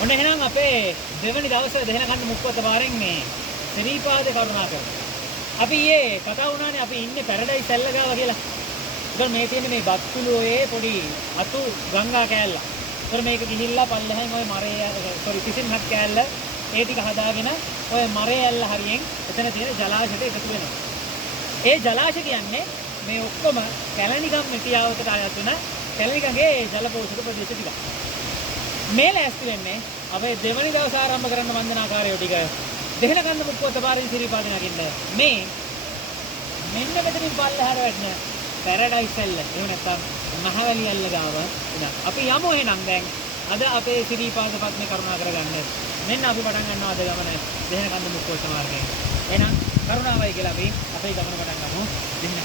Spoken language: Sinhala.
ඔන්න එහෙනම් අපේ දෙවනි දවසේ දෙහන කන්න මුක්කොත පාරෙන් මේ ශ්‍රීපාද කරුණාකර. අපි ඊයේ කතා වුණානේ අපි ඉන්නේ පැරඩයිස් සැල්ල ගාව කියලා. ඒතර මේ තියෙන මේ බත්කුලෝයේ පොඩි අතු ගංගා කෑල්ල. ඒතර මේක ගිහිල්ලා පල්ලෙහෙන් ওই මරේ කිසිම හක් කෑල්ල ඒ ටික හදාගෙන ওই මරේ ඇල්ල හරියෙන් එතන තියෙන ජලාශයට එකතු වෙනවා. ඒ ජලාශය කියන්නේ මේ ඔක්කොම කැලණිගම් මෙතියාවතට අයත් වෙන කැලණිගමේ ජල පෝෂක ප්‍රදේශ ටික. මේ ලෑස්ති වෙන්නේ අපේ දෙවනි දවස් ආරම්භ කරන්න වන්දනාකාරයෝ ටික දෙහන කන්න මුක්කොත පාරින් සිරිපාද නගින්න මේ මෙන්න මෙතනින් පල්ලෙහාට වැටෙන පැරඩයිස් ඇල්ල එහෙම නැත්නම් මහවැලි ඇල්ල ගාව ඉඳන් අපි යමු එහෙනම් දැන් අද අපේ සිරිපාද පත්මේ කරුණා කරගන්න මෙන්න අපි පටන් ගන්නවා අද ගමන දෙහන කන්න මුක්කොත මාර්ගයෙන් එහෙනම් කරුණාවයි කියලා අපි අපේ ගමන පටන් ගමු දෙහන